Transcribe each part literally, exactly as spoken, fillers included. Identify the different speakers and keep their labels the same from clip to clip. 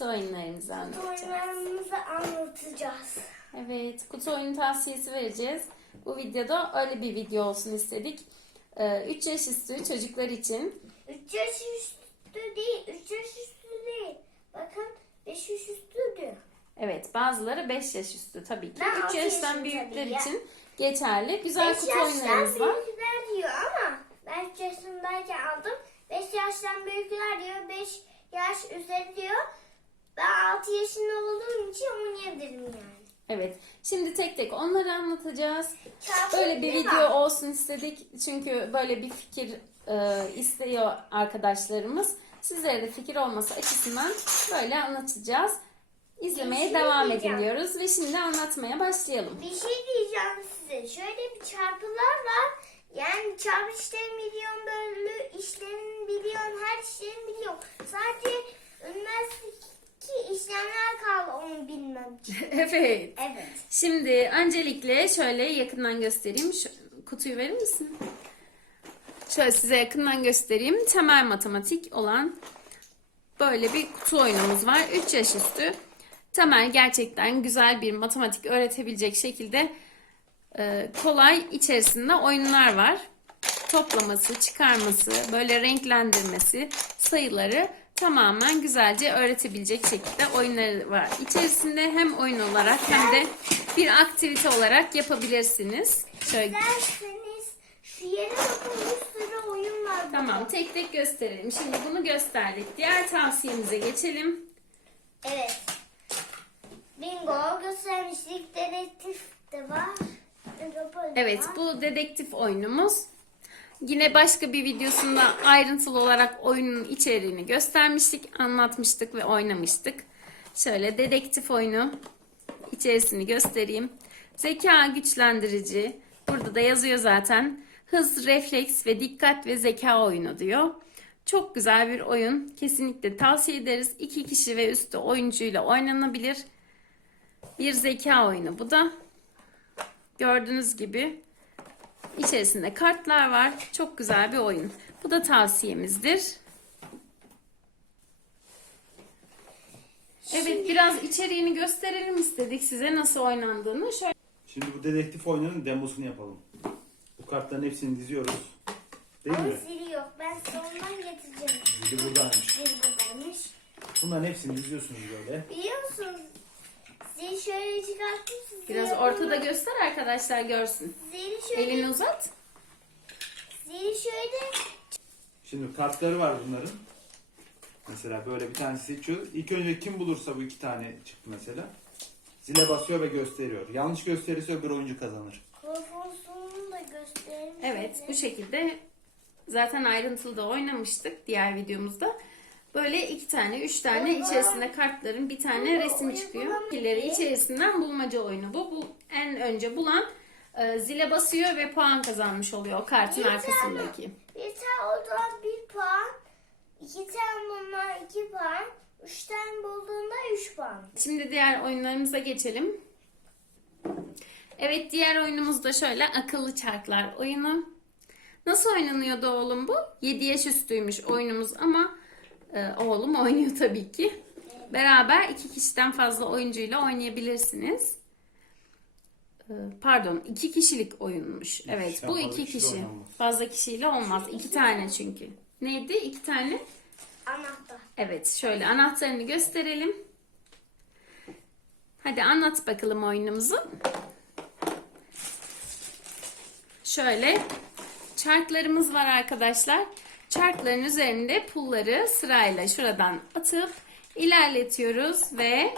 Speaker 1: oyunlarımızı
Speaker 2: Kutu
Speaker 1: anlatacağız.
Speaker 2: oyunlarımızı anlatacağız.
Speaker 1: Evet, kutu oyunu tavsiyesi vereceğiz. Bu videoda öyle bir video olsun istedik. üç yaş üstü çocuklar için.
Speaker 2: üç yaş üstü değil, üç yaş üstü değil. Bakın beş yaş üstü diyor.
Speaker 1: Evet, bazıları beş yaş üstü tabii ki.
Speaker 2: Ben
Speaker 1: üç
Speaker 2: altı
Speaker 1: yaştan
Speaker 2: yaşım
Speaker 1: büyükler
Speaker 2: tabii ya.
Speaker 1: için geçerli. Güzel
Speaker 2: beş
Speaker 1: kutu
Speaker 2: yaştan
Speaker 1: oyunlarımız var.
Speaker 2: büyükler diyor ama ben üç yaşındayken aldım. beş yaştan büyükler diyor, beş yaş üzeri diyor. Ben altı yaşında olduğum için oynayabilirim yani.
Speaker 1: Evet, şimdi tek tek onları anlatacağız.
Speaker 2: Çarpı
Speaker 1: Böyle bir
Speaker 2: ne
Speaker 1: video
Speaker 2: var?
Speaker 1: olsun istedik. Çünkü böyle bir fikir e, istiyor arkadaşlarımız. Sizlere de fikir olması açısından böyle anlatacağız. İzlemeye
Speaker 2: Bir şey
Speaker 1: devam edin
Speaker 2: diyeceğim.
Speaker 1: diyoruz ve şimdi anlatmaya başlayalım.
Speaker 2: Bir şey diyeceğim size. Şöyle bir çarpılar var. Yani çarpı işlemi biliyorum, bölü işlemi biliyorum, her işlemi biliyorum. Sadece üniversitedeki işlemler kaldı onu bilmem için.
Speaker 1: Evet.
Speaker 2: Evet.
Speaker 1: Şimdi öncelikle şöyle yakından göstereyim. Şu kutuyu verir misin? Şöyle size yakından göstereyim. Temel matematik olan böyle bir kutu oyunumuz var. üç yaş üstü. Temel gerçekten güzel bir matematik öğretebilecek şekilde e, kolay içerisinde oyunlar var. Toplaması, çıkarması, böyle renklendirmesi, sayıları tamamen güzelce öğretebilecek şekilde oyunları var. İçerisinde hem oyun olarak hem de bir aktivite olarak yapabilirsiniz. Şöyle,
Speaker 2: İsterseniz şu yere bakın, bir sürü oyun var. burada.
Speaker 1: tamam, tek tek gösterelim. Şimdi bunu gösterdik. Diğer tavsiyemize geçelim.
Speaker 2: Evet. Bingo göstermiştik. Dedektif de var. Monopoly
Speaker 1: Evet,
Speaker 2: var.
Speaker 1: bu dedektif oyunumuz. Yine başka bir videosunda ayrıntılı olarak oyunun içeriğini göstermiştik, anlatmıştık ve oynamıştık. Şöyle dedektif oyunu içerisini göstereyim. Zeka güçlendirici. Burada da yazıyor zaten. Hız, refleks ve dikkat ve zeka oyunu diyor. Çok güzel bir oyun. Kesinlikle tavsiye ederiz. İki kişi ve üstü oyuncuyla oynanabilir. Bir zeka oyunu bu da. Gördüğünüz gibi içerisinde kartlar var. Çok güzel bir oyun. Bu da tavsiyemizdir. Evet, biraz içeriğini gösterelim istedik size nasıl oynandığını. Şöyle.
Speaker 3: Şimdi bu dedektif oyununun demosunu yapalım. Bu kartların hepsini diziyoruz. Değil
Speaker 2: Ama
Speaker 3: mi?
Speaker 2: zili yok. Ben sonundan getireceğim.
Speaker 3: Zili buradaymış.
Speaker 2: Zil buradaymış.
Speaker 3: Bunların hepsini diziyorsunuz böyle.
Speaker 2: Biliyor musunuz? Zil şöyle çıkarttım. Siz
Speaker 1: Biraz
Speaker 2: zili
Speaker 1: ortada
Speaker 2: bunu-
Speaker 1: göster arkadaşlar görsün.
Speaker 2: Zili şöyle.
Speaker 1: Elini uzat.
Speaker 2: Zili şöyle.
Speaker 3: Şimdi kartları var bunların. Mesela böyle bir tane seçiyoruz. İlk önce kim bulursa bu iki tane çıktı mesela. Zile basıyor ve gösteriyor. Yanlış gösterirse öbür oyuncu kazanır.
Speaker 2: Profesyonunu da göstereyim.
Speaker 1: Evet,
Speaker 2: size.
Speaker 1: bu şekilde zaten ayrıntılı da oynamıştık diğer videomuzda. Böyle iki tane, üç tane içerisinde kartların bir tane resim çıkıyor. Fikirleri içerisinden bulmaca oyunu bu. Bu en önce bulan e, zile basıyor ve puan kazanmış oluyor o kartın
Speaker 2: Bir tane-
Speaker 1: arkasındaki.
Speaker 2: Bir tane oradan bir puan. İki tane bunlar iki puan. Üç tane bulduğunda üç puan.
Speaker 1: Şimdi diğer oyunlarımıza geçelim. Evet, diğer oyunumuz da şöyle akıllı çarklar oyunu. Nasıl oynanıyordu oğlum bu? yedi yaş üstüymüş oyunumuz ama e, oğlum oynuyor tabii ki. Beraber iki kişiden fazla oyuncuyla oynayabilirsiniz. E, Pardon, iki kişilik oyunmuş. Evet,
Speaker 3: kişiden
Speaker 1: bu
Speaker 3: fazla
Speaker 1: iki
Speaker 3: kişi de
Speaker 1: kişi.
Speaker 3: oynanmaz.
Speaker 1: Fazla kişiyle olmaz. İki tane çünkü. Neydi? İki tane.
Speaker 2: Anahtar.
Speaker 1: Evet, şöyle anahtarını gösterelim. Hadi anlat bakalım oyunumuzu. Şöyle çarklarımız var arkadaşlar. Çarkların üzerinde pulları sırayla şuradan atıp ilerletiyoruz ve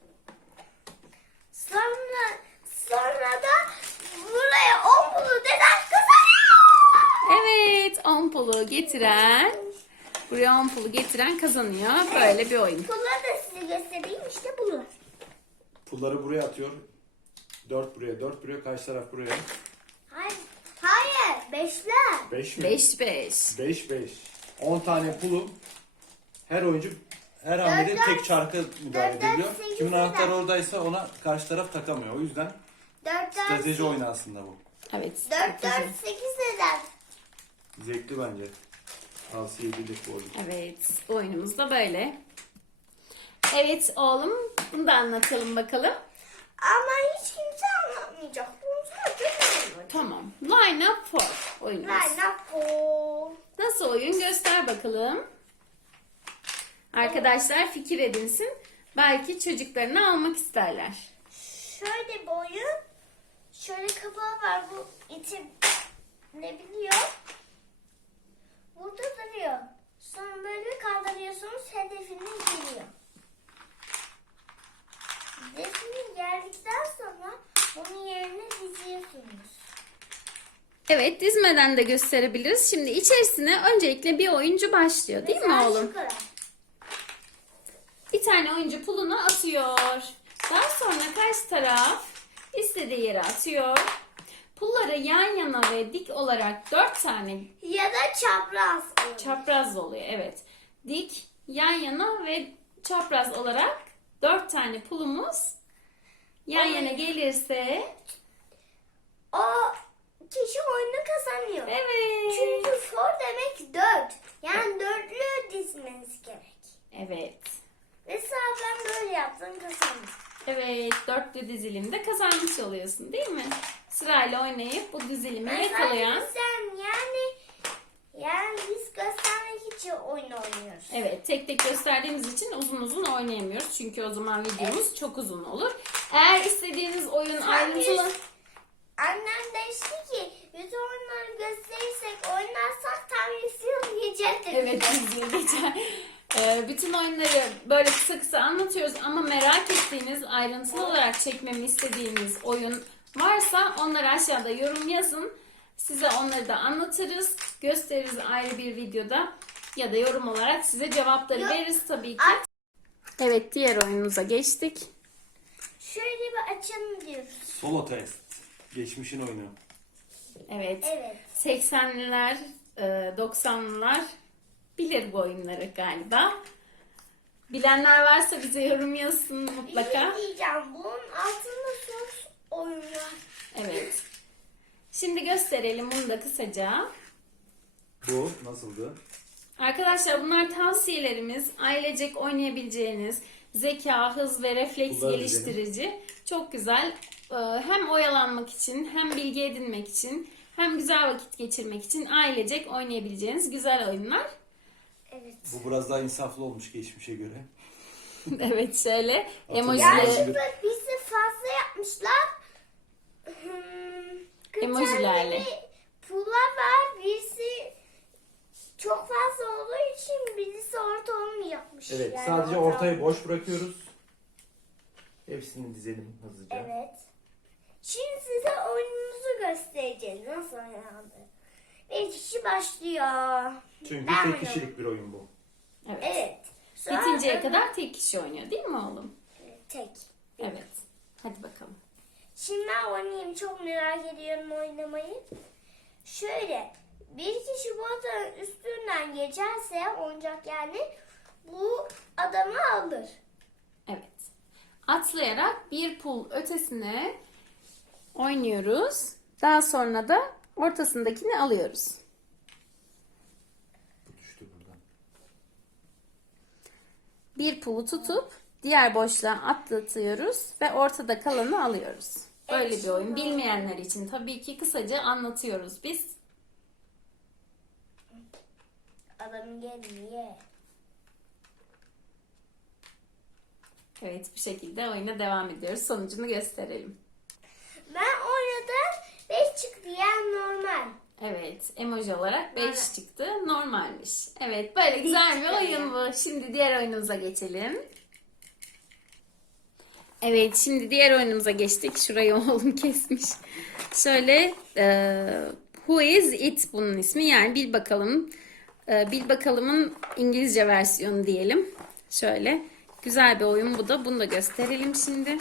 Speaker 2: Sonra sonra da buraya on bulu deden kazanıyor.
Speaker 1: evet, on pulu getiren, buraya on pulu getiren kazanıyor. Böyle bir oyun.
Speaker 2: Pulları da size göstereyim, işte bunu.
Speaker 3: Pulları buraya atıyor. Dört buraya, dört buraya. Karşı taraf buraya.
Speaker 2: Hayır. Hayır. Beşler.
Speaker 3: Beş mi?
Speaker 1: beş beş.
Speaker 3: Beş beş. On tane pulu. Her oyuncu her hamlede
Speaker 2: Dört,
Speaker 3: tek çarka müdahale
Speaker 2: dört, dört,
Speaker 3: ediyor.
Speaker 2: sekiz,
Speaker 3: Kimin anahtarı
Speaker 2: dört.
Speaker 3: oradaysa ona karşı taraf takamıyor. O yüzden
Speaker 2: Dört dört.
Speaker 3: strateji oyunu aslında bu.
Speaker 1: Evet.
Speaker 2: Dört dört sekiz eder.
Speaker 3: Zevkli bence. Tavsiye edilir bu oyun.
Speaker 1: Evet, oyunumuz da böyle. Evet oğlum, bunu da anlatalım bakalım.
Speaker 2: Ama hiç kimse anlatmayacak. Bunu sadece ben anlatacağım.
Speaker 1: Tamam. Line up for oyunumuz.
Speaker 2: Line up for.
Speaker 1: Nasıl oyun, göster bakalım. Arkadaşlar fikir edinsin. Belki çocuklarını almak isterler.
Speaker 2: Şöyle bir oyun. Şöyle kapağı var. Bu itilebiliyor. Burada duruyor. Sonra böyle kaldırıyorsunuz. Hedefine geliyor. Hedefine geldikten sonra onun yerine diziyorsunuz.
Speaker 1: Evet, dizmeden de gösterebiliriz. Şimdi içerisine öncelikle bir oyuncu başlıyor, değil mi
Speaker 2: Mesela
Speaker 1: oğlum?
Speaker 2: şu kadar.
Speaker 1: Bir tane oyuncu pulunu atıyor. Daha sonra karşı taraf istediği yere atıyor. Pulları yan yana ve dik olarak dört tane
Speaker 2: Ya da çapraz. olur.
Speaker 1: çapraz oluyor. Evet. Dik, yan yana ve çapraz olarak dört tane pulumuz yan
Speaker 2: Ay.
Speaker 1: yana gelirse
Speaker 2: O kişi oyunu kazanıyor.
Speaker 1: evet.
Speaker 2: Çünkü for demek dört. Yani dörtlü dizmeniz gerek.
Speaker 1: Evet.
Speaker 2: Mesela ben böyle yaptım kazandım.
Speaker 1: Evet, dörtlü dizilimde kazanmış oluyorsun, değil mi? Sırayla oynayıp bu dizilimi
Speaker 2: Ben
Speaker 1: yakalayan.
Speaker 2: Sen yani yani biz göstermek için oyun oynuyoruz.
Speaker 1: Evet, tek tek gösterdiğimiz için uzun uzun oynayamıyoruz. Çünkü o zaman videomuz çok uzun olur. Eğer istediğiniz oyun
Speaker 2: Sen
Speaker 1: ayrıntılı...
Speaker 2: biz- Annem demişti ki bütün oyunları gösterirsek oynarsak tam yüz yıl geçer dedi.
Speaker 1: Evet, yüz yıl geçer. Ee, bütün oyunları böyle kısa kısa anlatıyoruz ama merak ettiğiniz, ayrıntılı olarak çekmemi istediğiniz oyun varsa onları aşağıda yorum yazın. Size onları da anlatırız, gösteririz ayrı bir videoda ya da yorum olarak size cevapları
Speaker 2: Yok.
Speaker 1: veririz tabii ki.
Speaker 2: Art-
Speaker 1: Evet, diğer oyunumuza geçtik.
Speaker 2: Şöyle bir açalım diyoruz.
Speaker 3: Solo test. Geçmişin oyunu.
Speaker 1: Evet.
Speaker 2: Evet.
Speaker 1: seksenliler, e, doksanlılar bilir bu oyunları galiba. Bilenler varsa bize yorum yazsın
Speaker 2: Bir
Speaker 1: mutlaka.
Speaker 2: şey diyeceğim. Bunun altında sos oyun var.
Speaker 1: Evet. Şimdi gösterelim bunu da kısaca.
Speaker 3: Bu nasıldı?
Speaker 1: Arkadaşlar bunlar tavsiyelerimiz. Ailecek oynayabileceğiniz zeka, hız ve refleks
Speaker 3: Bunlar
Speaker 1: geliştirici. Çok güzel. Ee, Hem oyalanmak için, hem bilgi edinmek için, hem güzel vakit geçirmek için ailecek oynayabileceğiniz güzel oyunlar.
Speaker 2: Evet.
Speaker 3: Bu biraz daha insaflı olmuş geçmişe göre.
Speaker 1: Evet, şöyle
Speaker 3: Hatırlıyorum.
Speaker 1: emojileri.
Speaker 2: Yanlışlıkla bizi fazla yapmışlar. Hmm,
Speaker 1: Emojilerle.
Speaker 2: kriterleri pullar var. Birisi çok fazla olduğu için birisi orta olmayacakmış.
Speaker 3: Evet,
Speaker 2: Yani
Speaker 3: sadece
Speaker 2: orta-
Speaker 3: ortayı boş bırakıyoruz. Hepsini dizelim hızlıca.
Speaker 2: Evet. Şimdi size oyunumuzu göstereceğiz. Nasıl oynandı. Bir kişi başlıyor.
Speaker 3: Çünkü
Speaker 2: Ben
Speaker 3: tek
Speaker 2: oynadım.
Speaker 3: kişilik bir oyun bu.
Speaker 1: Evet.
Speaker 2: Evet. Sonra
Speaker 1: Bitinceye
Speaker 2: öbür-
Speaker 1: kadar tek kişi oynuyor, değil mi oğlum?
Speaker 2: Tek.
Speaker 1: Evet. Hadi bakalım.
Speaker 2: Şimdi ben oynayayım. Çok merak ediyorum oynamayı. Şöyle. Bir kişi bu adamın üstünden geçerse oyuncak yani bu adamı alır.
Speaker 1: Evet. Atlayarak bir pul ötesine oynuyoruz. Daha sonra da ortasındakini alıyoruz.
Speaker 3: Bu düştü buradan.
Speaker 1: Bir pulu tutup diğer boşluğa atlatıyoruz ve ortada kalanı alıyoruz. Böyle
Speaker 2: Evet,
Speaker 1: bir oyun.
Speaker 2: şimdi-
Speaker 1: Bilmeyenler için tabii ki kısaca anlatıyoruz biz.
Speaker 2: Adam gelmiyor.
Speaker 1: Evet, bu şekilde oyuna devam ediyoruz. Sonucunu gösterelim.
Speaker 2: Ben oynadım. Beş çıktı yani normal.
Speaker 1: Evet, emoji olarak beş
Speaker 2: Normal.
Speaker 1: çıktı. Normalmiş. Evet, böyle güzel bir oyun bu. Şimdi diğer oyunumuza geçelim. Evet, şimdi diğer oyunumuza geçtik. Şurayı oğlum kesmiş. Şöyle, e, Who is it bunun ismi? Yani bil bakalım. E, bil bakalımın İngilizce versiyonu diyelim. Şöyle, güzel bir oyun bu da. Bunu da gösterelim şimdi.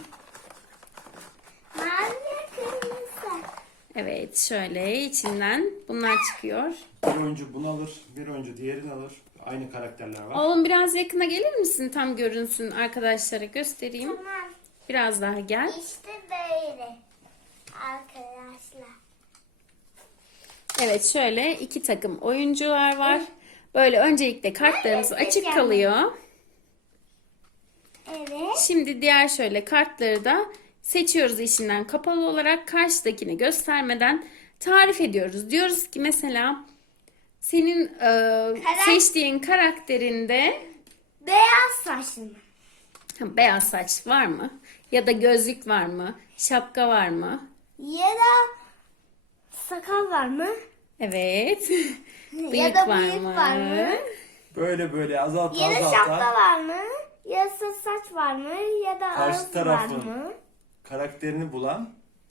Speaker 2: Mavi ve kırmızı.
Speaker 1: Evet, şöyle içinden bunlar çıkıyor.
Speaker 3: Bir oyuncu bunu alır, bir oyuncu diğerini alır. Aynı karakterler var.
Speaker 1: Oğlum biraz yakına gelir misin? Tam görünsün, arkadaşlara göstereyim.
Speaker 2: Tamam.
Speaker 1: Biraz daha gel.
Speaker 2: İşte böyle. Arkadaşlar.
Speaker 1: Evet, şöyle iki takım oyuncular var. Böyle öncelikle kartlarımız
Speaker 2: Evet,
Speaker 1: açık
Speaker 2: yani.
Speaker 1: kalıyor.
Speaker 2: Evet.
Speaker 1: Şimdi diğer şöyle kartları da seçiyoruz içinden kapalı olarak, karşıdakini göstermeden tarif ediyoruz. Diyoruz ki mesela senin e, seçtiğin karakterinde
Speaker 2: Beyaz saçlı mı?
Speaker 1: beyaz saç var mı? Ya da gözlük var mı? Şapka var mı?
Speaker 2: Ya da sakal var mı?
Speaker 1: Evet.
Speaker 2: ya
Speaker 1: Bıyık
Speaker 2: da
Speaker 1: var
Speaker 2: bıyık
Speaker 1: mı?
Speaker 2: var mı?
Speaker 3: Böyle böyle azalta
Speaker 2: Ya da
Speaker 3: azalta
Speaker 2: şapka var mı? Ya da saç var mı? Ya da
Speaker 3: Karşı
Speaker 2: ağız var
Speaker 3: tarafın.
Speaker 2: mı?
Speaker 3: karakterini bulan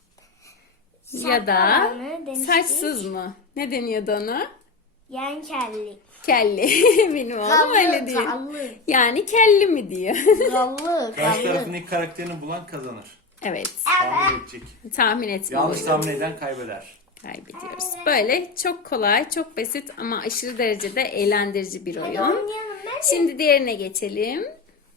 Speaker 1: Ya
Speaker 2: Şapka
Speaker 1: da
Speaker 2: var mı demiştik.
Speaker 1: saçsız mı? Ne deniyordu ona?
Speaker 2: Yan kelli.
Speaker 1: Kelli. Benim oğlum
Speaker 2: Gallı,
Speaker 1: öyle diyor.
Speaker 2: gallı.
Speaker 1: Yani kelli mi diyor.
Speaker 2: Gallı,
Speaker 3: karşı
Speaker 2: gallı.
Speaker 3: tarafın ilk karakterini bulan kazanır.
Speaker 1: Evet.
Speaker 3: Tahmin edecek.
Speaker 1: Tahmin etme
Speaker 3: Yanlış
Speaker 1: oyunu
Speaker 3: tahmin eden kaybeder.
Speaker 1: kaybediyoruz. Böyle çok kolay, çok basit ama aşırı derecede eğlendirici bir
Speaker 2: Hadi
Speaker 1: oyun.
Speaker 2: oynayalım ben de.
Speaker 1: Şimdi diğerine geçelim.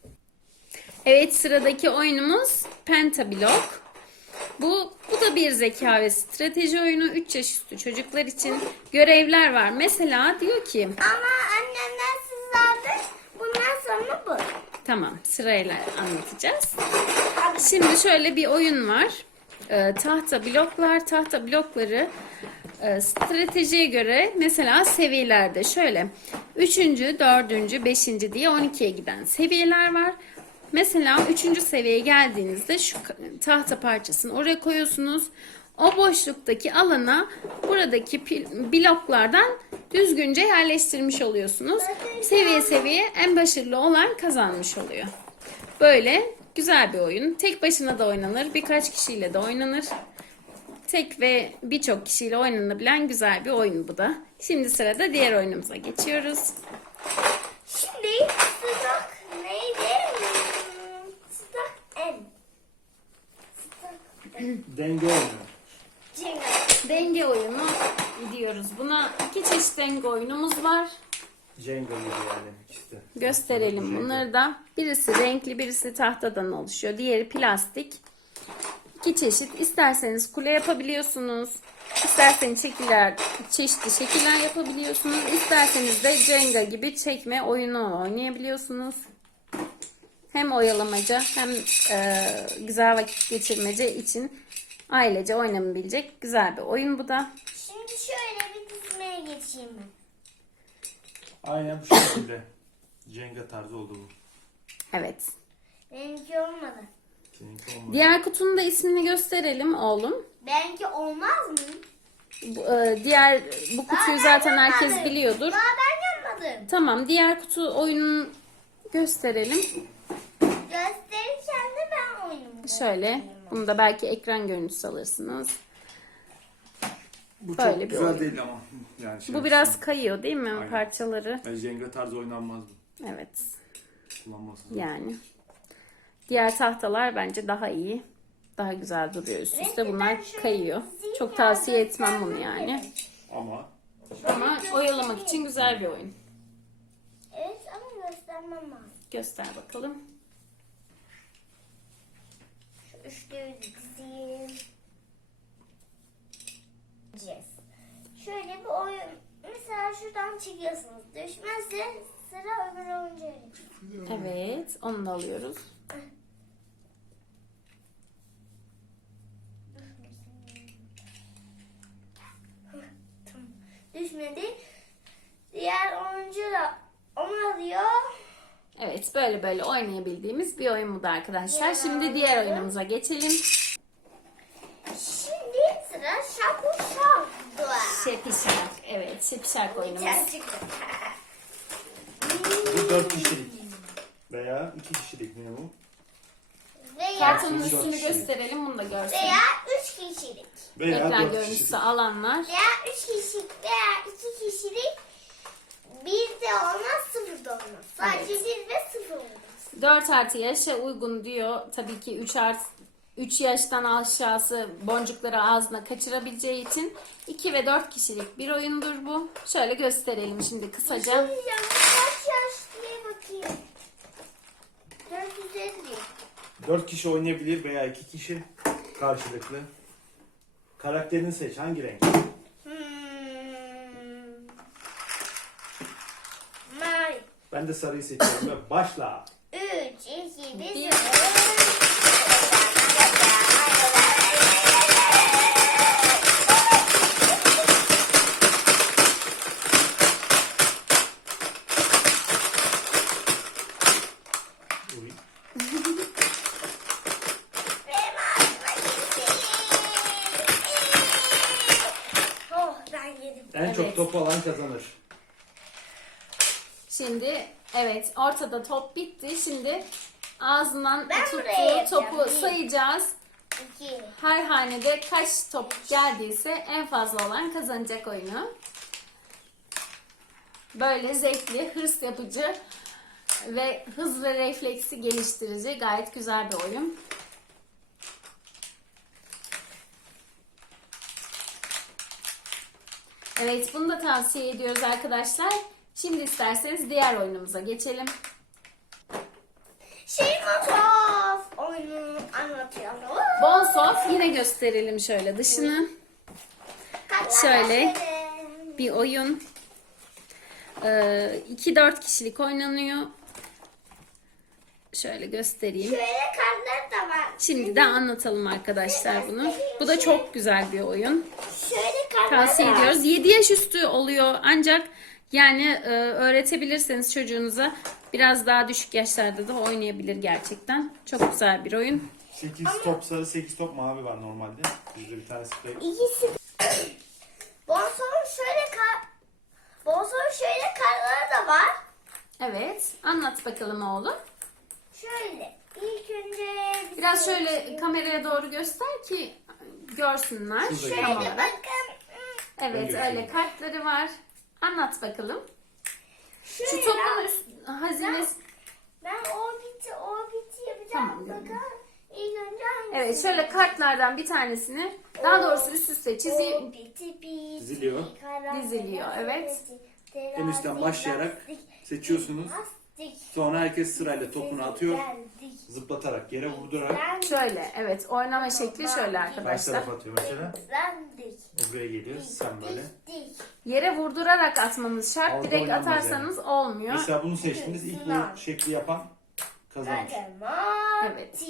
Speaker 1: Evet, sıradaki oyunumuz Pentablok. Bu, bu da bir zeka ve strateji oyunu. üç yaş üstü çocuklar için görevler var. Mesela diyor ki,
Speaker 2: Ama annemden siz aldı. Bundan sonra bu.
Speaker 1: tamam sırayla anlatacağız. Şimdi şöyle bir oyun var. Ee, tahta bloklar, tahta blokları e, stratejiye göre mesela seviyelerde şöyle üçüncü, dördüncü, beşinci diye on ikiye giden seviyeler var. Mesela üçüncü seviyeye geldiğinizde şu tahta parçasını oraya koyuyorsunuz. O boşluktaki alana buradaki pil- bloklardan düzgünce yerleştirmiş oluyorsunuz. Seviye seviye en başarılı olan kazanmış oluyor. Böyle güzel bir oyun. Tek başına da oynanır, birkaç kişiyle de oynanır. Tek ve birçok kişiyle oynanabilen güzel bir oyun bu da. Şimdi sırada diğer oyunumuza geçiyoruz.
Speaker 2: Şimdi sıcak neydi? Hmm, Sıcak en. Sıcak en.
Speaker 3: Denge oyunu.
Speaker 2: Cenga.
Speaker 1: Denge oyunu diyoruz. Buna iki çeşit denge oyunumuz var.
Speaker 3: Jenga gibi yani ikisi de.
Speaker 1: Gösterelim
Speaker 3: Jenga.
Speaker 1: bunları da. Birisi renkli, birisi tahtadan oluşuyor. Diğeri plastik. İki çeşit. İsterseniz kule yapabiliyorsunuz. İsterseniz şekiller, çeşitli şekiller yapabiliyorsunuz. İsterseniz de Jenga gibi çekme oyunu oynayabiliyorsunuz. Hem oyalamaca hem e, güzel vakit geçirmece için ailece oynanabilecek güzel bir oyun bu da.
Speaker 2: Şimdi şöyle bir dizmeye geçeyim ben.
Speaker 3: Aynen bu şekilde. Jenga tarzı oldu bu.
Speaker 1: Evet.
Speaker 2: Benimki olmadı.
Speaker 3: Seninki olmadı.
Speaker 1: Diğer kutunun da ismini gösterelim oğlum.
Speaker 2: Benimki olmaz mı?
Speaker 1: Bu, e, diğer bu
Speaker 2: Daha
Speaker 1: kutuyu
Speaker 2: ben
Speaker 1: zaten herkes
Speaker 2: yapmadım.
Speaker 1: biliyordur.
Speaker 2: Daha ben yapmadım.
Speaker 1: Tamam, diğer kutu oyununu gösterelim.
Speaker 2: Gösterirken de ben oyunumu
Speaker 1: Şöyle,
Speaker 2: göstereyim.
Speaker 1: bunu da belki ekran görüntüsü alırsınız.
Speaker 3: Bu
Speaker 1: Böyle
Speaker 3: çok
Speaker 1: bir
Speaker 3: güzel
Speaker 1: oyun.
Speaker 3: değil ama. Yani şey
Speaker 1: Bu biraz kayıyor değil mi
Speaker 3: Aynen.
Speaker 1: parçaları?
Speaker 3: Yani Jenga tarzı oynanmaz bu.
Speaker 1: Evet,
Speaker 3: Kullanması.
Speaker 1: yani. Diğer tahtalar bence daha iyi. Daha güzel duruyor üst üste. Bunlar kayıyor. Çok tavsiye etmem bunu yani.
Speaker 3: Ama
Speaker 1: Ama oyalamak için güzel bir oyun.
Speaker 2: Evet ama göstermem lazım.
Speaker 1: Göster bakalım.
Speaker 2: Şu üçlüyü dizeyim. Diyeceğiz. Şöyle bir oyun. Mesela şuradan çekiyorsunuz. Düşmezse sıra öbür oyuncuya geçiyor.
Speaker 1: Evet, onu da alıyoruz.
Speaker 2: Tamam. Düşmedi. Diğer oyuncu da onu alıyor.
Speaker 1: Evet, böyle böyle oynayabildiğimiz bir oyun bu da arkadaşlar.
Speaker 2: Diğer
Speaker 1: Şimdi diğer
Speaker 2: oyunu.
Speaker 1: oyunumuza geçelim.
Speaker 2: Şimdi sıra şapu şarkı.
Speaker 1: Şepişark. Evet, şepişark oyunumuz.
Speaker 2: Gerçekten.
Speaker 3: bu dört kişilik. Veya iki kişilik minimum.
Speaker 2: Veya,
Speaker 1: Kartonun
Speaker 3: Dört
Speaker 1: üstünü
Speaker 3: kişilik.
Speaker 1: gösterelim, bunu da görsün.
Speaker 2: veya üç kişilik.
Speaker 3: Veya
Speaker 1: Ekran
Speaker 3: dört
Speaker 1: görüntüsü
Speaker 3: kişilik.
Speaker 1: alanlar.
Speaker 2: Veya üç kişilik veya iki kişilik. Bir de olmaz, sıfır da olmaz. Sadece
Speaker 1: Evet.
Speaker 2: bir ve sıfır olmaz.
Speaker 1: dört artı yaşa uygun diyor. Tabii ki üç artı üç yaştan aşağısı boncukları ağzına kaçırabileceği için iki ve dört kişilik bir oyundur bu. Şöyle gösterelim şimdi kısaca.
Speaker 2: Şimdi kaç yaş diye bakayım. dört yüz elli.
Speaker 3: Dört kişi oynayabilir veya iki kişi karşılıklı. Karakterini seç. Hangi renk?
Speaker 2: Hmm. Mavi.
Speaker 3: Ben de sarıyı seçiyorum ve başla.
Speaker 2: üç, iki, bir,
Speaker 3: En
Speaker 1: Evet.
Speaker 3: çok topu alan kazanır.
Speaker 1: Şimdi evet ortada top bitti. Şimdi ağzından
Speaker 2: Ben
Speaker 1: tuttuğu
Speaker 2: buraya yapacağım.
Speaker 1: topu
Speaker 2: Bir.
Speaker 1: sayacağız.
Speaker 2: İki.
Speaker 1: Her hanede kaç top geldiyse en fazla olan kazanacak oyunu. Böyle zevkli, hırs yapıcı ve hız ve refleksi geliştirici gayet güzel bir oyun. Evet, bunu da tavsiye ediyoruz arkadaşlar. Şimdi isterseniz diğer oyunumuza geçelim.
Speaker 2: Şey Mozov oyununu anlatıyorum.
Speaker 1: Bonsof yine gösterelim şöyle dışını. Şöyle. Bir oyun. iki dört kişilik oynanıyor. Şöyle göstereyim.
Speaker 2: Şöyle kartlar da var.
Speaker 1: Şimdi de anlatalım arkadaşlar bunu. Bu da çok güzel bir oyun.
Speaker 2: Şöyle kartlar
Speaker 1: Tavsiye
Speaker 2: da var.
Speaker 1: ediyoruz. yedi yaş üstü oluyor ancak yani e, öğretebilirseniz çocuğunuza biraz daha düşük yaşlarda da oynayabilir gerçekten. Çok güzel bir oyun.
Speaker 3: sekiz top sarı, sekiz top mavi var normalde. Bizde bir tane sprey.
Speaker 2: İkisi. Bonson şöyle kar... Bonson şöyle kartlar da var.
Speaker 1: Evet. Anlat bakalım oğlum.
Speaker 2: Şöyle. İlk önce...
Speaker 1: Biraz şöyle kameraya doğru göster ki görsünler.
Speaker 3: Şurada
Speaker 2: Şöyle
Speaker 1: Tam olarak.
Speaker 2: bakın.
Speaker 1: Evet
Speaker 3: Öyle
Speaker 1: öyle kartları var. Anlat bakalım. Şu
Speaker 2: Şöyle
Speaker 1: topun
Speaker 2: ben,
Speaker 1: üst, hazinesi.
Speaker 2: ben orbiti orbiti yapacağım.
Speaker 1: Tamam canım.
Speaker 2: Bakın. İlk önce hangisi?
Speaker 1: Evet şöyle kartlardan bir tanesini daha doğrusu üst üste çizeyim.
Speaker 2: Orbiti bir
Speaker 3: Diziliyor.
Speaker 1: Diziliyor, evet.
Speaker 3: En üstten başlayarak seçiyorsunuz. Sonra herkes sırayla topunu atıyor. Zıplatarak, yere vurdurarak
Speaker 1: Şöyle evet oynama şekli şöyle
Speaker 3: karşı
Speaker 1: arkadaşlar.
Speaker 3: tarafa atıyor mesela.
Speaker 2: Dik.
Speaker 3: O buraya geliyor. Sen böyle.
Speaker 2: Dik.
Speaker 1: Yere vurdurarak atmanız şart.
Speaker 3: Algı
Speaker 1: Direkt
Speaker 3: oynanmaz
Speaker 1: atarsanız olmuyor.
Speaker 3: Mesela bunu seçtiniz. İlk bu şekli yapan kazanır.
Speaker 1: Evet.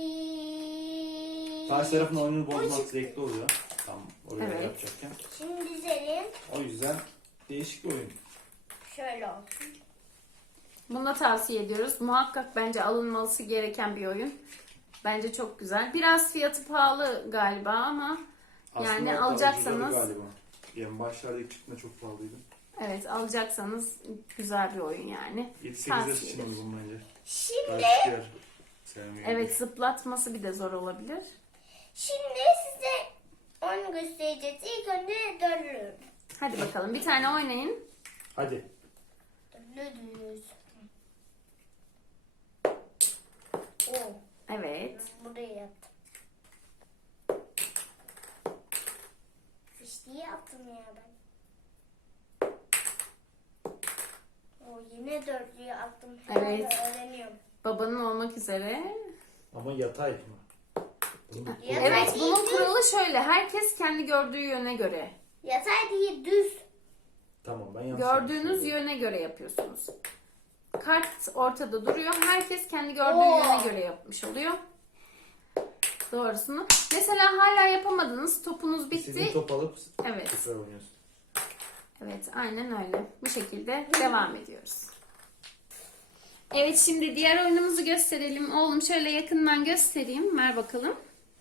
Speaker 3: Karşı tarafın oyununu bozmak zevkli oluyor. Tam oraya
Speaker 1: Evet.
Speaker 3: yapacakken.
Speaker 2: Şimdi dizelim.
Speaker 3: O yüzden değişik bir oyun.
Speaker 2: Şöyle olsun.
Speaker 1: Bunu da tavsiye ediyoruz. Muhakkak bence alınması gereken bir oyun. Bence çok güzel. Biraz fiyatı pahalı galiba ama
Speaker 3: Aslında
Speaker 1: yani
Speaker 3: hatta
Speaker 1: alacaksanız
Speaker 3: ucuzladı galiba. Yani başlarda ilk çıktığında çok pahalıydı.
Speaker 1: evet alacaksanız güzel bir oyun yani.
Speaker 3: yedi sekiz yaş
Speaker 1: Tavsiye
Speaker 3: için
Speaker 1: ederim.
Speaker 3: uygun bence.
Speaker 2: Şimdi
Speaker 3: Daha çıkıyor. Sevmeyi.
Speaker 1: Evet zıplatması bir de zor olabilir.
Speaker 2: Şimdi size onu göstereceğiz. İlk önce dönüyorum.
Speaker 1: Hadi bakalım bir tane oynayın.
Speaker 3: Hadi.
Speaker 2: Dönüyoruz. Oo,
Speaker 1: Evet.
Speaker 2: buraya yaptım. Fişliği yaptım ya ben. Oo, yine dörtlüyü attım. Hemen
Speaker 1: Evet.
Speaker 2: öğreniyorum.
Speaker 1: Babanın olmak üzere.
Speaker 3: Ama yatay mı? Bunu da-
Speaker 2: Yatay
Speaker 1: Evet
Speaker 2: değil,
Speaker 1: bunun
Speaker 2: düz.
Speaker 1: kuralı şöyle. Herkes kendi gördüğü yöne göre.
Speaker 2: Yatay değil, düz.
Speaker 3: Tamam ben yanlış
Speaker 1: Gördüğünüz
Speaker 3: yapmışım.
Speaker 1: yöne göre yapıyorsunuz. Kart ortada duruyor. Herkes kendi gördüğü
Speaker 2: Oo.
Speaker 1: yöne göre yapmış oluyor. Doğrusunu. Mesela hala yapamadınız. Topunuz
Speaker 3: İstediğin
Speaker 1: bitti.
Speaker 3: top alıp
Speaker 1: Evet.
Speaker 3: tekrar oynuyorsun.
Speaker 1: Evet aynen öyle. Bu şekilde devam ediyoruz. Evet şimdi diğer oyunumuzu gösterelim. Oğlum şöyle yakından göstereyim. Ver bakalım.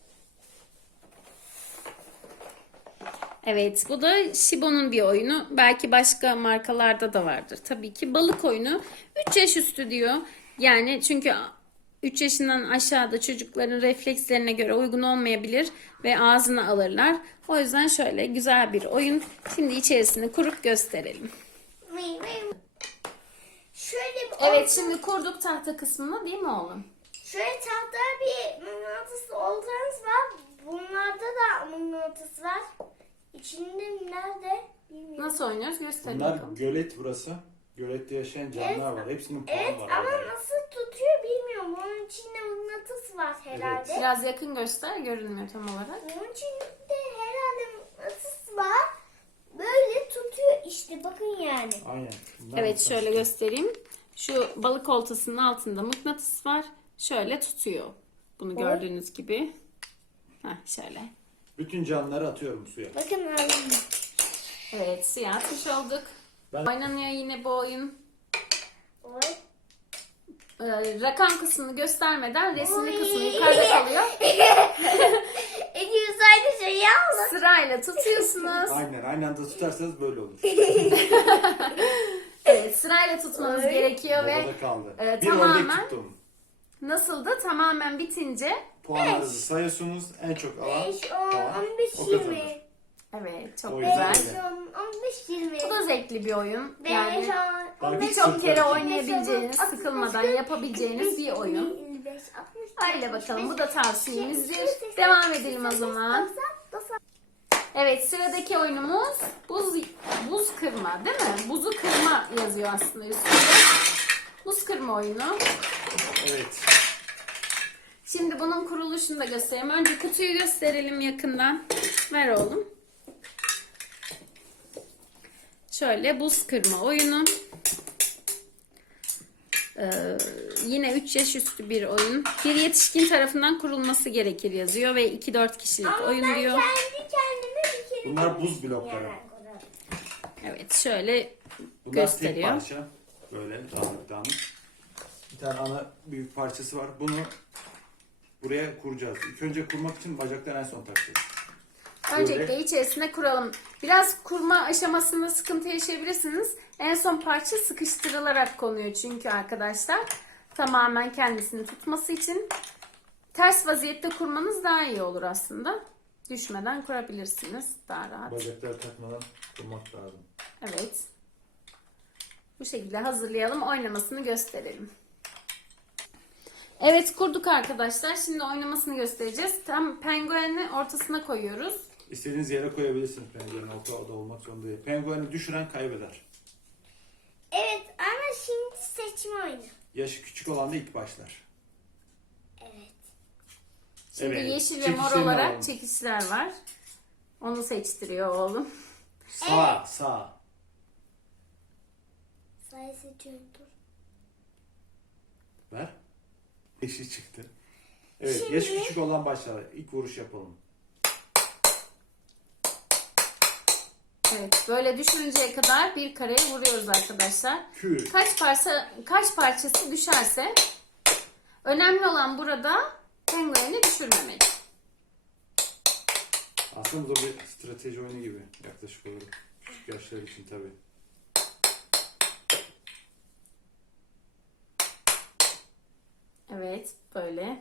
Speaker 1: Evet bu da Shibo'nun bir oyunu. Belki başka markalarda da vardır. Tabii ki balık oyunu. üç yaş üstü diyor. Yani çünkü üç yaşından aşağıda çocukların reflekslerine göre uygun olmayabilir ve ağzına alırlar. O yüzden şöyle güzel bir oyun. Şimdi içerisini kurup gösterelim.
Speaker 2: Vıy vıy. Şöyle bir
Speaker 1: Evet
Speaker 2: olta-
Speaker 1: şimdi kurduk tahta kısmını değil mi oğlum?
Speaker 2: Şöyle tahta bir mıknatıs oltanız var. Bunlarda da mıknatıs var. İçinde nerede? Bilmiyorum.
Speaker 1: Nasıl oynuyoruz? Göster
Speaker 3: Bunlar
Speaker 1: bakalım.
Speaker 3: gölet burası. Gölette yaşayan canlılar var. Hepsinin puanı
Speaker 2: Evet
Speaker 3: var.
Speaker 2: ama
Speaker 3: orada.
Speaker 2: nasıl tutuyor bilmiyorum. Onun içinde mıknatıs var herhalde.
Speaker 1: Biraz yakın göster. Görünmüyor tam olarak.
Speaker 2: Onun içinde herhalde mıknatıs var. Böyle tutuyor işte bakın yani.
Speaker 3: Aynen. Bunlar
Speaker 1: Evet
Speaker 3: mıknatıs.
Speaker 1: şöyle göstereyim. Şu balık oltasının altında mıknatıs var. Şöyle tutuyor. Bunu gördüğünüz gibi. Heh, şöyle.
Speaker 3: Bütün canlıları atıyorum suya.
Speaker 2: Bakın öyle.
Speaker 1: Evet suya atmış olduk.
Speaker 3: Ben-
Speaker 1: Oynanıyor yine bu oyun.
Speaker 2: Oy.
Speaker 1: Ee, rakam kısmını göstermeden resimli
Speaker 2: Oy.
Speaker 1: kısmı yukarıda kalıyor.
Speaker 2: Ece yüzeyde şey aldı.
Speaker 1: Sıra sırayla tutuyorsunuz.
Speaker 3: Aynen aynı anda tutarsanız böyle olur.
Speaker 1: Evet, sırayla tutmanız
Speaker 2: Ay.
Speaker 1: gerekiyor ve
Speaker 3: Babada kaldı.
Speaker 1: e,
Speaker 3: bir
Speaker 1: tamamen-
Speaker 3: ördek tuttum.
Speaker 1: nasıldı? Tamamen bitince
Speaker 3: Puanlarınızı sayıyorsunuz. En çok alan
Speaker 2: beş, on,
Speaker 3: puan
Speaker 2: on beş,
Speaker 3: o kazanır.
Speaker 2: yirmi.
Speaker 1: evet çok
Speaker 3: O yüzden
Speaker 1: güzel.
Speaker 3: öyle.
Speaker 2: beş, on, on beş, yirmi.
Speaker 1: Bu da zevkli bir oyun. Yani
Speaker 2: beş, on, on beş,
Speaker 1: birçok kere
Speaker 3: Sıfır.
Speaker 1: oynayabileceğiniz, sıkılmadan yapabileceğiniz bir oyun.
Speaker 2: yirmi beş, altmış,
Speaker 1: Öyle bakalım. Bu da
Speaker 2: yetmiş,
Speaker 1: tavsiyemizdir.
Speaker 2: seksen,
Speaker 1: Devam edelim o zaman.
Speaker 2: doksan, doksan.
Speaker 1: Evet, sıradaki oyunumuz buz buz kırma, değil mi? Buzu kırma yazıyor aslında üstünde. Buz kırma oyunu.
Speaker 3: Evet.
Speaker 1: Şimdi bunun kuruluşunu da göstereyim. Önce kutuyu gösterelim yakından. Ver oğlum. Şöyle buz kırma oyunu. Ee, yine üç yaş üstü bir oyun. Bir yetişkin tarafından kurulması gerekir yazıyor ve iki dört kişilik
Speaker 2: Ama
Speaker 1: oyun
Speaker 2: ben
Speaker 1: diyor.
Speaker 2: kendi kendime bir kere
Speaker 3: Bunlar buz blokları.
Speaker 1: Evet, şöyle
Speaker 3: Bunlar
Speaker 1: gösteriyor.
Speaker 3: tek parça. Böyle dağınık dağınık. Bir tane ana büyük parçası var. Bunu buraya kuracağız. İlk önce kurmak için bacakları en son takacağız.
Speaker 1: Öncelikle
Speaker 3: Böyle.
Speaker 1: içerisine kuralım. Biraz kurma aşamasında sıkıntı yaşayabilirsiniz. En son parça sıkıştırılarak konuyor çünkü arkadaşlar. Tamamen kendisini tutması için ters vaziyette kurmanız daha iyi olur aslında. Düşmeden kurabilirsiniz daha rahat.
Speaker 3: Bacakları takmadan kurmak lazım.
Speaker 1: Evet. Bu şekilde hazırlayalım. Oynamasını gösterelim. Evet, kurduk arkadaşlar. Şimdi oynamasını göstereceğiz. Tam pengueni ortasına koyuyoruz.
Speaker 3: İstediğiniz yere koyabilirsiniz penguenin. Ortada olmak zorunda değil. Pengueni düşüren kaybeder.
Speaker 2: Evet ama şimdi seçme oyunu.
Speaker 3: Yaşı küçük olan da ilk başlar.
Speaker 2: Evet.
Speaker 1: Şimdi
Speaker 3: Evet,
Speaker 1: yeşil ve mor
Speaker 3: çekişlerini
Speaker 1: olarak
Speaker 3: alalım.
Speaker 1: çekiçler var. Onu seçtiriyor oğlum.
Speaker 3: Sağ, sağ.
Speaker 2: Sayı seçiyorum. Dur.
Speaker 3: Ver. Yeşil çıktı. Evet,
Speaker 2: Şimdi-
Speaker 3: yaş küçük olan başlar. İlk vuruş yapalım.
Speaker 1: Evet, böyle düşününceye kadar bir kareye vuruyoruz arkadaşlar.
Speaker 3: Kü.
Speaker 1: Kaç parça kaç parçası düşerse önemli olan burada pengueni düşürmemek.
Speaker 3: Aslında bu da bir strateji oyunu gibi yaklaşık olarak. Küçük yaşlar için tabii.
Speaker 1: Evet, böyle.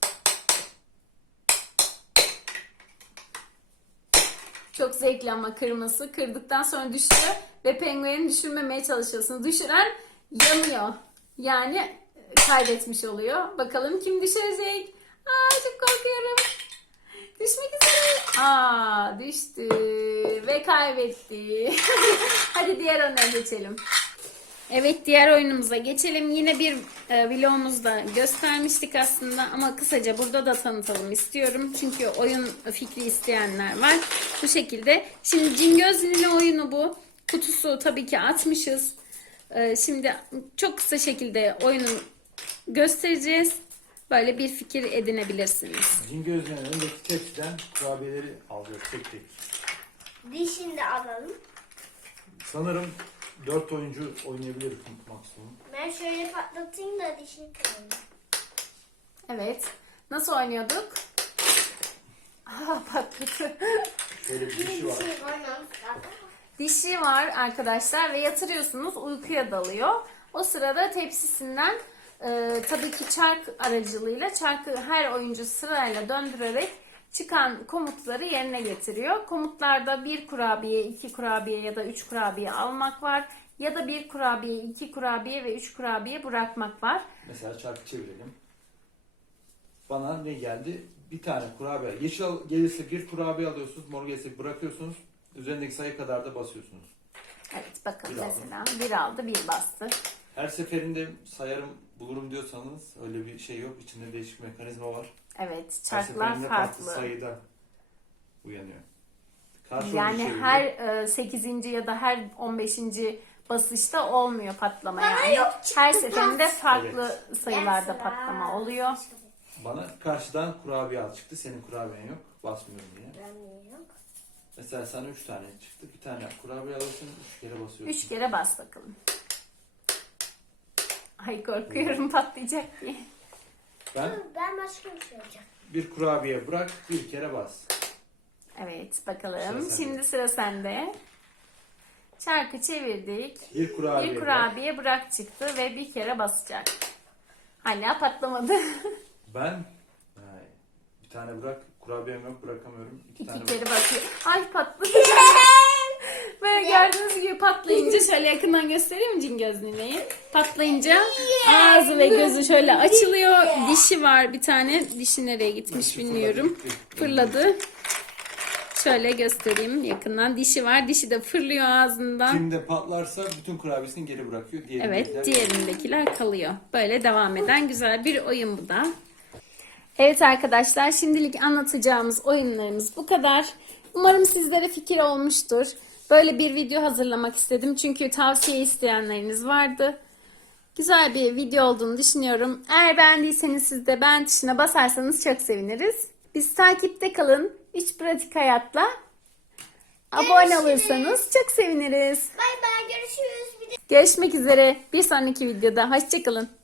Speaker 1: Çok zevkli ama kırması. Kırdıktan sonra düşüyor ve pengueni düşürmemeye çalışıyorsunuz. Düşüren yanıyor. Yani kaybetmiş oluyor. Bakalım kim düşecek? Aa, çok korkuyorum. Düşmek üzere. Aa, düştü ve kaybetti. Hadi diğer oyuna geçelim. Evet, diğer oyunumuza geçelim. Yine bir e, vlogumuzda göstermiştik aslında ama kısaca burada da tanıtalım istiyorum. Çünkü oyun fikri isteyenler var. Bu şekilde. Şimdi Cingöz Lili oyunu bu. Kutusu tabii ki atmışız. E, şimdi çok kısa şekilde oyunu göstereceğiz. Böyle bir fikir edinebilirsiniz.
Speaker 3: Cingözlerin önündeki tepsiden kurabiyeleri alacağız tek tek.
Speaker 2: Dişini de alalım.
Speaker 3: Sanırım dört oyuncu oynayabilir maksimum.
Speaker 2: Ben şöyle patlatayım da dişini kırayım.
Speaker 1: Evet. Nasıl oynuyorduk? Aa, patladı.
Speaker 3: Şöyle bir
Speaker 2: Bir
Speaker 3: dişi var.
Speaker 2: şey oynamamız lazım.
Speaker 1: Dişi var arkadaşlar ve yatırıyorsunuz, uykuya dalıyor. O sırada tepsisinden e, tabii ki çark aracılığıyla çarkı her oyuncu sırayla döndürerek çıkan komutları yerine getiriyor. Komutlarda bir kurabiye, iki kurabiye ya da üç kurabiye almak var. Ya da bir kurabiye, iki kurabiye ve üç kurabiye bırakmak var.
Speaker 3: Mesela çarkı çevirelim. Bana ne geldi? Bir tane kurabiye. Yeşil al- gelirse bir kurabiye alıyorsunuz. Mor gelirse bırakıyorsunuz. Üzerindeki sayı kadar da basıyorsunuz.
Speaker 1: Evet, bakın
Speaker 3: Bir aldım.
Speaker 1: mesela bir aldı, bir bastı.
Speaker 3: Her seferinde sayarım bulurum diyorsanız öyle bir şey yok. İçinde değişik mekanizma var.
Speaker 1: Evet,
Speaker 3: Her
Speaker 1: çarklar
Speaker 3: seferinde farklı
Speaker 1: farklı.
Speaker 3: sayıda uyanıyor. Karşı
Speaker 1: Yani
Speaker 3: oyuncu
Speaker 1: her
Speaker 3: çeviriyor.
Speaker 1: e, sekizinci ya da her on beşinci basışta olmuyor patlama
Speaker 2: Bana
Speaker 1: yani.
Speaker 2: yok, çıktı
Speaker 1: Her seferinde
Speaker 2: pas.
Speaker 1: farklı sayılarda
Speaker 2: Yes,
Speaker 1: patlama oluyor.
Speaker 3: Bana karşıdan kurabiye al çıktı. Senin kurabiyen yok. Basmıyorum diye.
Speaker 2: Ben de yok.
Speaker 3: Mesela sana üç tane çıktı. Bir tane kurabiye alırsın. Üç kere basıyorsun.
Speaker 1: Üç kere bas bakalım. Ay, korkuyorum patlayacak diye.
Speaker 3: Ben
Speaker 2: Dur, ben başka bir şey yapacağım.
Speaker 3: bir kurabiye bırak. Bir kere bas.
Speaker 1: Evet bakalım.
Speaker 3: Sıra sende.
Speaker 1: Şimdi sıra sende. Çarkı çevirdik.
Speaker 3: Bir kurabiye.
Speaker 1: Bir kurabiye bırak çıktı ve bir kere basacak. Hala patlamadı.
Speaker 3: Ben Ay, bir tane bırak. Kurabiyem yok, bırakamıyorum. İki,
Speaker 1: İki
Speaker 3: tane
Speaker 1: kere
Speaker 3: bırak.
Speaker 1: basıyor. Ay patladı. Böyle gördüğünüz gibi patlayınca şöyle yakından göstereyim mi cin gözlüğüneyi? Patlayınca ağzı ve gözü şöyle açılıyor. Dişi var bir tane. Dişi nereye gitmiş bilmiyorum. Fırladı. Şöyle göstereyim yakından. Dişi var. Dişi de fırlıyor ağzından.
Speaker 3: Kimde patlarsa bütün kurabiyesini geri bırakıyor. Diğerindekiler-
Speaker 1: Evet, diğerindekiler kalıyor. Böyle devam eden güzel bir oyun bu da. Evet arkadaşlar, şimdilik anlatacağımız oyunlarımız bu kadar. Umarım sizlere fikir olmuştur. Böyle bir video hazırlamak istedim çünkü tavsiye isteyenleriniz vardı. Güzel bir video olduğunu düşünüyorum. Eğer beğendiyseniz siz de beğen tuşuna basarsanız çok seviniriz. Biz takipte kalın. üç Pratik Hayat'la abone
Speaker 2: Görüşürüz.
Speaker 1: olursanız çok seviniriz.
Speaker 2: Bay bay görüşürüz. Bir de
Speaker 1: Görüşmek üzere bir sonraki videoda. Hoşçakalın.